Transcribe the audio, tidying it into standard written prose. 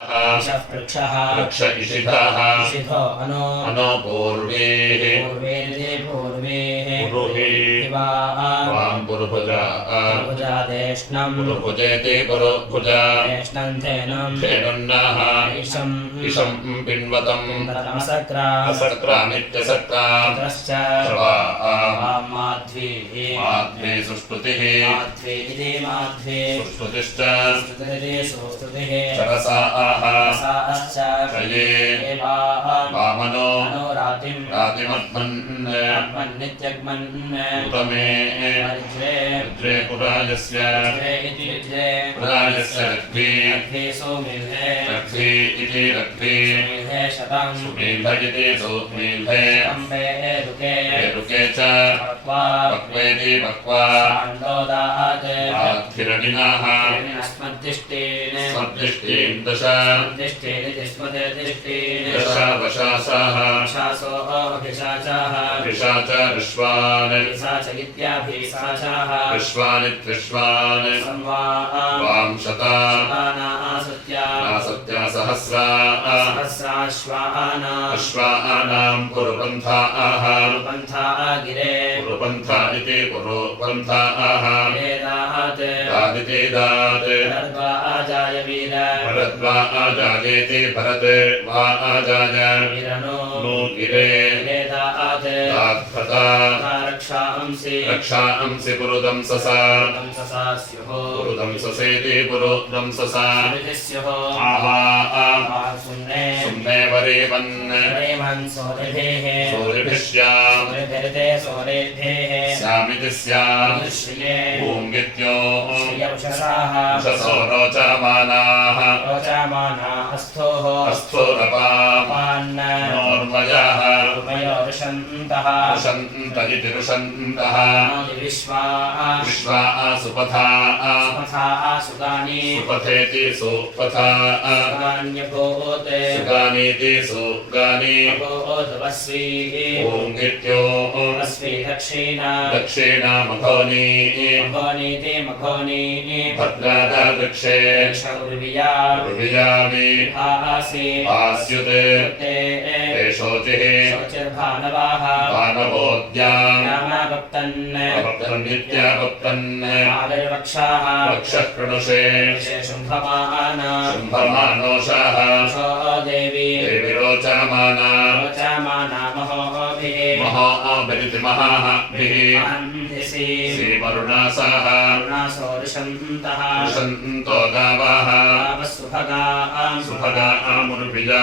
इषः पृक्षः पृक्ष इषिधः इषिधो अनो पूर्वेः पूर्वेर्दे पूर्वेः पुरुहि वां पुरुभुजा देष्णम् पुरुभुजेति पुरुभुजा देष्णम् धेनुन्नः इषं पिन्वतम् असक्रामित्यसक्रा माध्वी माध्वी सुष्टुतिः माध्वी इति माध्वी सुष्टुतिश्च सुस्तुतिः शये वामनो रातिमन्नित्यग्मन् उत्तमे रुद्रे पुराजस्य रग्भी रग्भी इति रग्भी सुमील्ध इति सुमील्धे रुके च पक्वेति पक्वा आद्धिरणिनः स्मद्दिष्टीं दश दशावशासाः ऋषाच ऋष्वान् ऋष्वानित्विश्वान् वां शता नासत्या सहस्रा अश्वानां पुरुपन्थाः पुरुपन्था इति पुरुपन्थाः दादिति दात् भरद्वा आजायेति भरत् वा आजाय नो गिरे दात्फता रक्षांसि पुरुदंससा पुरुदंससेति पुरुदंससा सुम्ने वरेवन् सूरिभिः स्यामिति स्याम् ऊङ्गित्यो उषसो रोचमानाः अस्थोरपान्नोर्मयः ऋषन्त इति ऋषन्तः विश्वा सुपथा सुपथेति सुपथा सुगानीति सुगानी ऊङ्गित्यो दक्षिणा मघोनी भद्रादृक्षे उर्वियामि आस्युत् शोचिः भानवोद्यामपत्तन्नित्यापत्तन् वक्षः कृणुषे शुम्भमानोषः देवी रोचमाना महोभिरिति महाभिः श्रीवरुणासाः ऋषन्तो गावाः सुभगा मुर्विजा